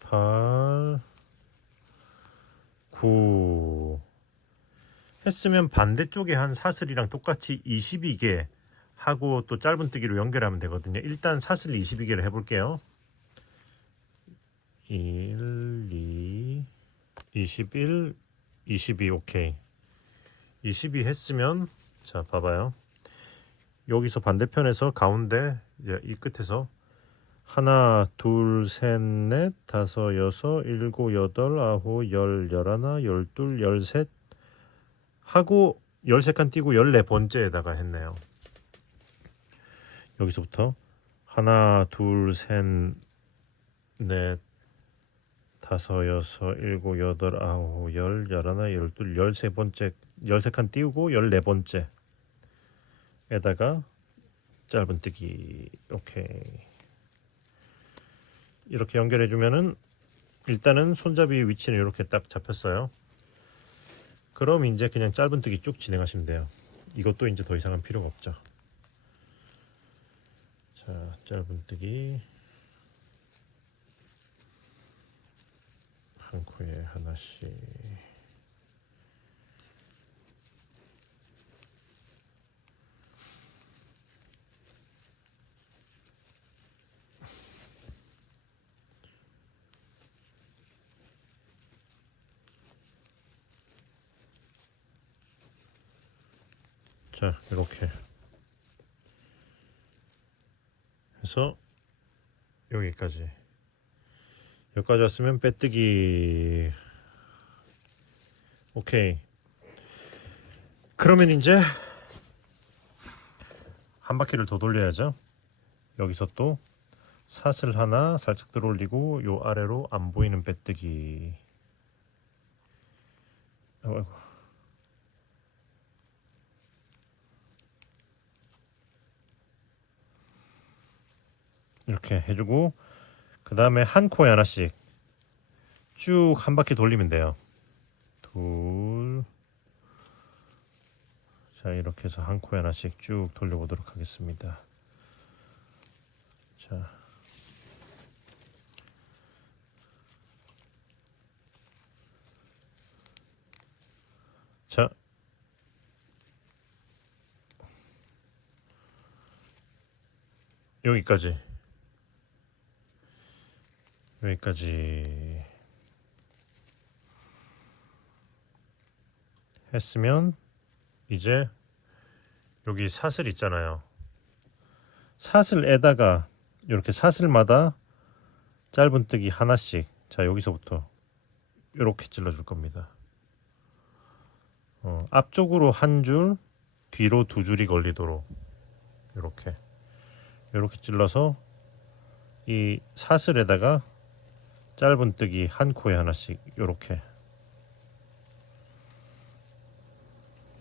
8 9 했으면 반대쪽에 한 사슬이랑 똑같이 22개 하고 또 짧은뜨기로 연결하면 되거든요. 일단 사슬 22개를 해볼게요. 1, 2, 21, 22 오케이. 22 했으면 자 봐봐요. 여기서 반대편에서 가운데 이 끝에서 하나, 둘, 셋, 넷, 다섯, 여섯, 일곱, 여덟, 아홉, 열, 열하나, 열둘, 열셋 하고 13칸 띄고 14번째에다가 했네요. 여기서부터 하나, 둘, 셋, 넷, 다섯, 여섯, 일곱, 여덟, 아홉, 열, 열하나, 열둘, 13번째 13칸 띄우고 14번째에다가 짧은뜨기 오케이. 이렇게 연결해 주면은 일단은 손잡이 위치는 이렇게 딱 잡혔어요. 그럼 이제 그냥 짧은뜨기 쭉 진행하시면 돼요. 이것도 이제 더 이상은 필요가 없죠. 자, 짧은뜨기 한 코에 하나씩. 자, 이렇게 해서 여기까지 왔으면 빼뜨기 오케이. 그러면 이제 한 바퀴를 더 돌려야죠. 여기서 또 사슬 하나 살짝 들어올리고 요 아래로 안 보이는 빼뜨기. 아이고. 이렇게 해주고 그 다음에 한 코에 하나씩 쭉 한 바퀴 돌리면 돼요. 둘. 자, 이렇게 해서 한 코에 하나씩 쭉 돌려보도록 하겠습니다. 자, 자, 여기까지 했으면 이제 여기 사슬 있잖아요. 사슬에다가 이렇게 사슬마다 짧은뜨기 하나씩. 자, 여기서부터 이렇게 찔러줄 겁니다. 앞쪽으로 한 줄, 뒤로 두 줄이 걸리도록 이렇게 찔러서 이 사슬에다가 짧은뜨기 한 코에 하나씩 이렇게.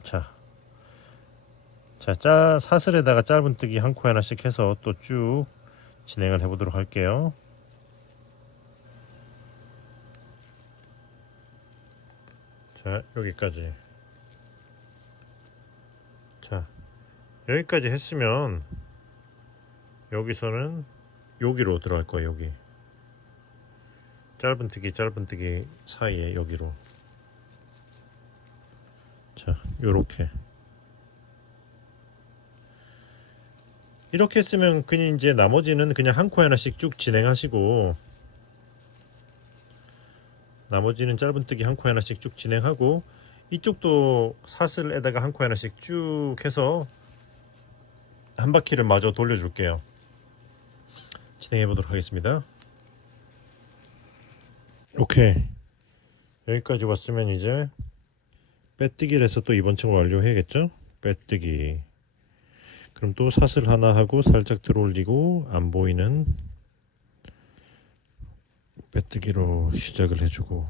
자, 사슬에다가 짧은뜨기 한 코에 하나씩 해서 또 쭉 진행을 해보도록 할게요. 자, 여기까지. 자, 여기까지 했으면 여기서는 여기로 들어갈 거예요. 여기 짧은뜨기 사이에 여기로. 자, 요렇게 이렇게 했으면 그냥 이제 나머지는 그냥 한 코에 하나씩 쭉 진행하시고, 나머지는 짧은뜨기 한 코에 하나씩 쭉 진행하고, 이쪽도 사슬에다가 한 코에 하나씩 쭉 해서 한 바퀴를 마저 돌려줄게요. 진행해 보도록 하겠습니다. 오케이, 여기까지 왔으면 이제 빼뜨기를 해서 또 이번 층을 완료해야겠죠. 빼뜨기. 그럼 또 사슬 하나 하고 살짝 들어올리고 안 보이는 빼뜨기로 시작을 해주고,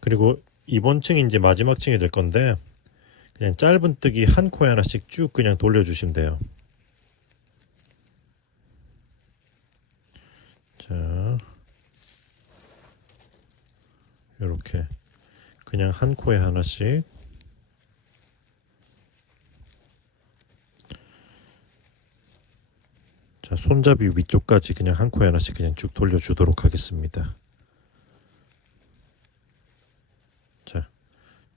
그리고 이번 층이 이제 마지막 층이 될 건데 그냥 짧은뜨기 한 코에 하나씩 쭉 그냥 돌려주시면 돼요. 자, 이렇게 그냥 한 코에 하나씩. 자, 손잡이 위쪽까지 그냥 한 코에 하나씩 그냥 쭉 돌려주도록 하겠습니다. 자,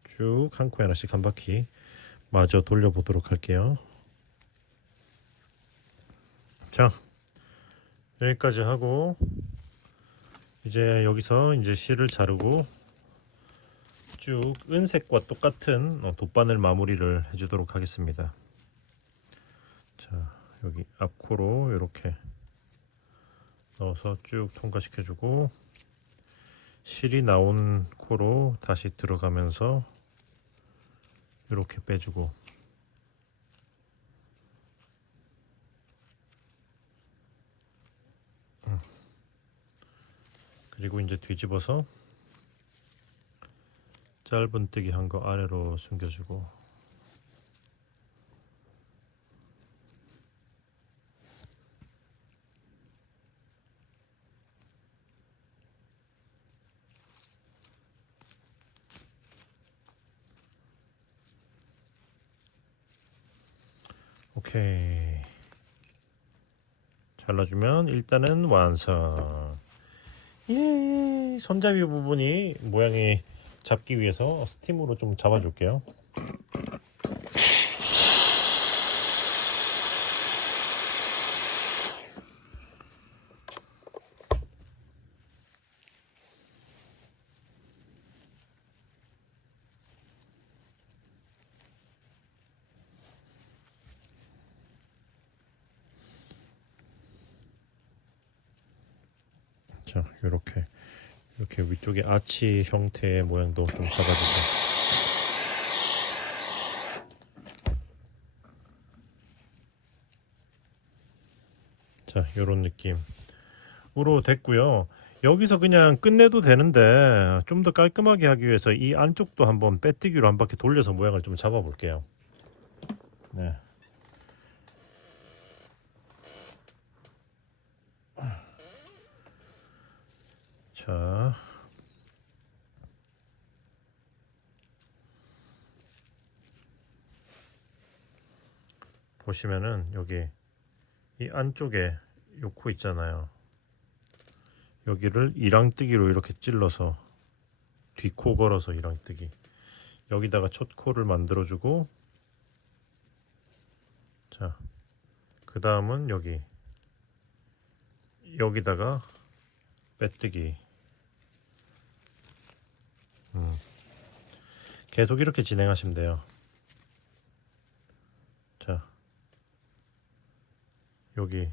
쭉 한 코에 하나씩 한 바퀴 마저 돌려보도록 할게요. 자, 여기까지 하고 이제 여기서 이제 실을 자르고 쭉 은색과 똑같은 돗바늘 마무리를 해주도록 하겠습니다. 자, 여기 앞코로 이렇게 넣어서 쭉 통과시켜주고 실이 나온 코로 다시 들어가면서 이렇게 빼주고 그리고 이제 뒤집어서 짧은뜨기 한 거 아래로 숨겨주고 오케이. 잘라주면 일단은 완성. 예, 손잡이 부분이 모양이 잡기 위해서 스팀으로 좀 잡아줄게요. 자, 이렇게 위쪽에 아치 형태의 모양도 좀 잡아주세요. 자, 요런 느낌으로 됐고요. 여기서 그냥 끝내도 되는데 좀 더 깔끔하게 하기 위해서 이 안쪽도 한번 빼뜨기로 한 바퀴 돌려서 모양을 좀 잡아 볼게요. 네. 자, 보시면은 여기 이 안쪽에 요 코 있잖아요. 여기를 이랑뜨기로 이렇게 찔러서 뒷코 걸어서 이랑뜨기. 여기다가 첫 코를 만들어주고, 자, 그 다음은 여기다가 빼뜨기. 계속 이렇게 진행하시면 돼요. 자, 여기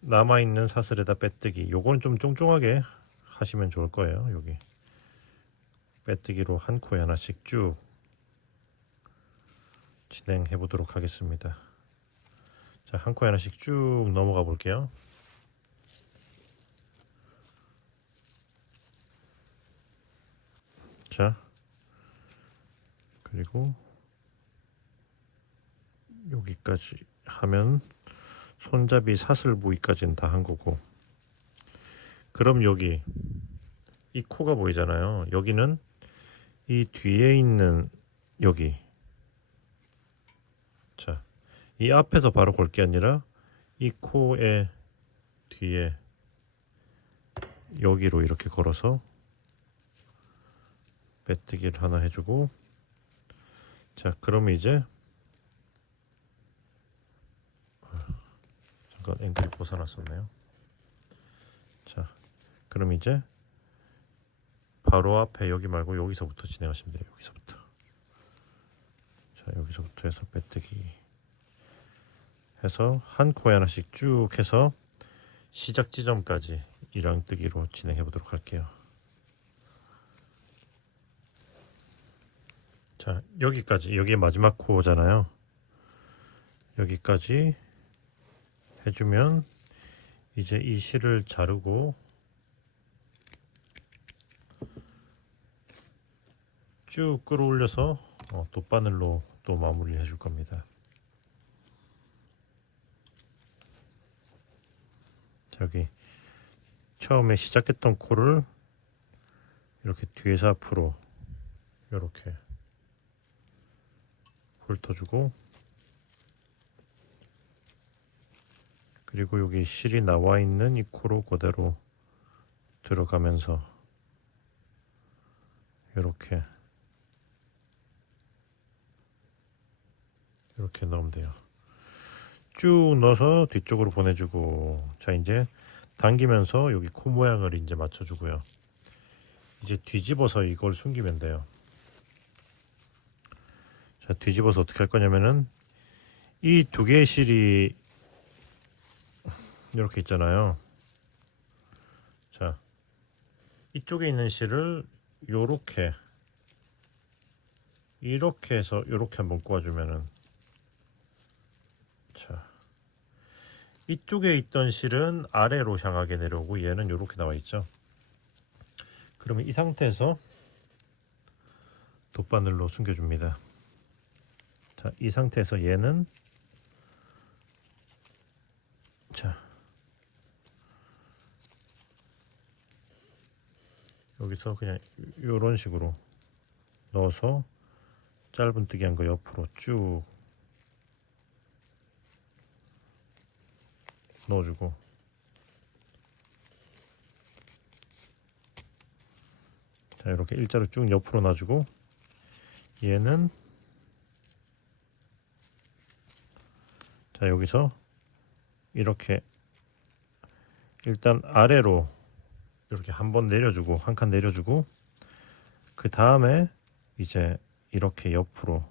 남아있는 사슬에다 빼뜨기. 요건 좀 쫑쫑하게 하시면 좋을 거예요. 여기 빼뜨기로 한 코에 하나씩 쭉 진행해 보도록 하겠습니다. 자, 한 코에 하나씩 쭉 넘어가 볼게요. 자, 그리고 여기까지 하면 손잡이 사슬 부위까지는 다 한 거고, 그럼 여기 이 코가 보이잖아요. 여기는 이 뒤에 있는 여기, 자, 이 앞에서 바로 걸 게 아니라 이 코의 뒤에 여기로 이렇게 걸어서 빼뜨기를 하나 해주고, 자, 그럼 이제 잠깐 앵글이 벗어났었네요. 자, 그럼 이제 바로 앞에 여기 말고 여기서부터 진행하시면 돼요. 여기서부터. 자, 여기서부터 해서 빼뜨기 해서 한 코에 하나씩 쭉 해서 시작 지점까지 이랑뜨기로 진행해 보도록 할게요. 자, 여기까지, 여기 마지막 코잖아요. 여기까지 해주면 이제 이 실을 자르고 쭉 끌어올려서 돗바늘로 또 마무리 해줄 겁니다. 저기 처음에 시작했던 코를 이렇게 뒤에서 앞으로 이렇게 훑어주고, 그리고 여기 실이 나와 있는 이 코로 그대로 들어가면서 이렇게 넣으면 돼요. 쭉 넣어서 뒤쪽으로 보내주고, 자 이제 당기면서 여기 코 모양을 이제 맞춰주고요. 이제 뒤집어서 이걸 숨기면 돼요. 자, 뒤집어서 어떻게 할 거냐면은 이 두 개의 실이 이렇게 있잖아요. 자, 이쪽에 있는 실을 요렇게 이렇게 해서 요렇게 한번 꼬아주면은, 자, 이쪽에 있던 실은 아래로 향하게 내려오고 얘는 요렇게 나와 있죠. 그러면 이 상태에서 돗바늘로 숨겨줍니다. 자, 이 상태에서 얘는, 자, 여기서 그냥 요런 식으로 넣어서 짧은뜨기 한 거 옆으로 쭉 넣어주고, 자 이렇게 일자로 쭉 옆으로 놔주고, 얘는 자 여기서 이렇게 일단 아래로 이렇게 한번 내려주고, 한 칸 내려주고, 그 다음에 이제 이렇게 옆으로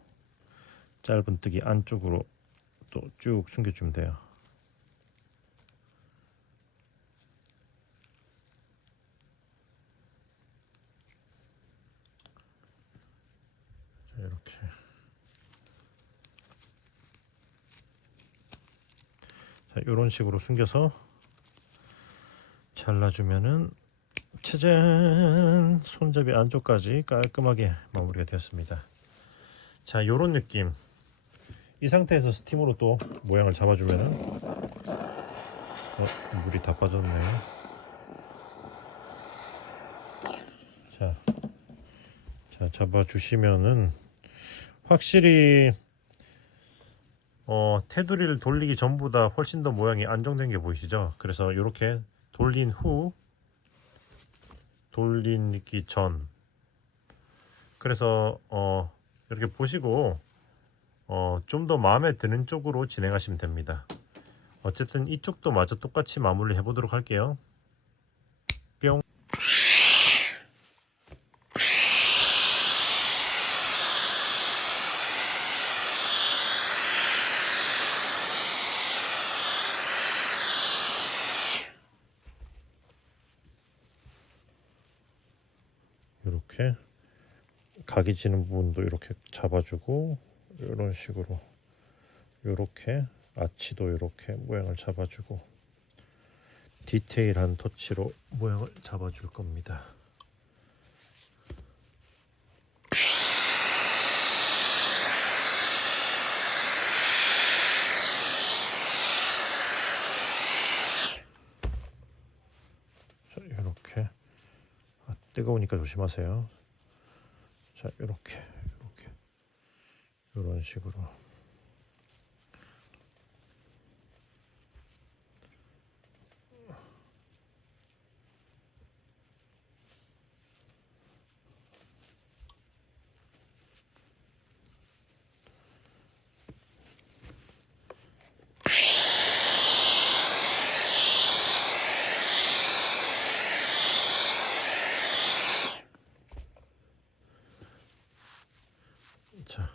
짧은뜨기 안쪽으로 또 쭉 숨겨주면 돼요. 자, 이렇게. 자, 이런 식으로 숨겨서 잘라주면은 짜잔! 손잡이 안쪽까지 깔끔하게 마무리가 되었습니다. 자, 요런 느낌. 이 상태에서 스팀으로 또 모양을 잡아주면은, 물이 다 빠졌네요. 자, 잡아주시면은 확실히 테두리를 돌리기 전보다 훨씬 더 모양이 안정된 게 보이시죠? 그래서 이렇게 돌린 후, 돌리기 전, 그래서 이렇게 보시고 좀 더 마음에 드는 쪽으로 진행하시면 됩니다. 어쨌든 이쪽도 마저 똑같이 마무리 해보도록 할게요. 뿅. 이렇게 각이 지는 부분도 이렇게 잡아주고, 이런 식으로 이렇게 아치도 이렇게 모양을 잡아주고, 디테일한 터치로 모양을 잡아줄 겁니다. 자, 이렇게 뜨거우니까 조심하세요. 자, 이렇게 이런 식으로. 자,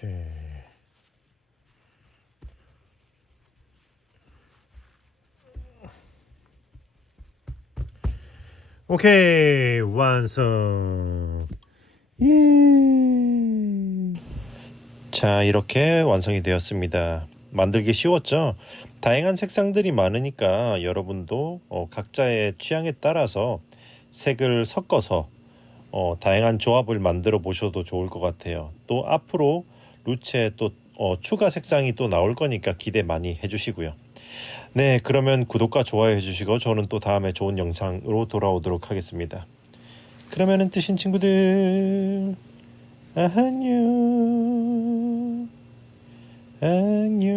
이렇게. 오케이, 완성. 자, 이렇게 완성이 되었습니다. 만들기 쉬웠죠? 다양한 색상들이 많으니까 여러분도 각자의 취향에 따라서 색을 섞어서 다양한 조합을 만들어 보셔도 좋을 것 같아요. 또 앞으로 루체 또 추가 색상이 또 나올 거니까 기대 많이 해주시고요. 네, 그러면 구독과 좋아요 해주시고 저는 또 다음에 좋은 영상으로 돌아오도록 하겠습니다. 그러면은 뜨신 친구들 안녕. 안녕.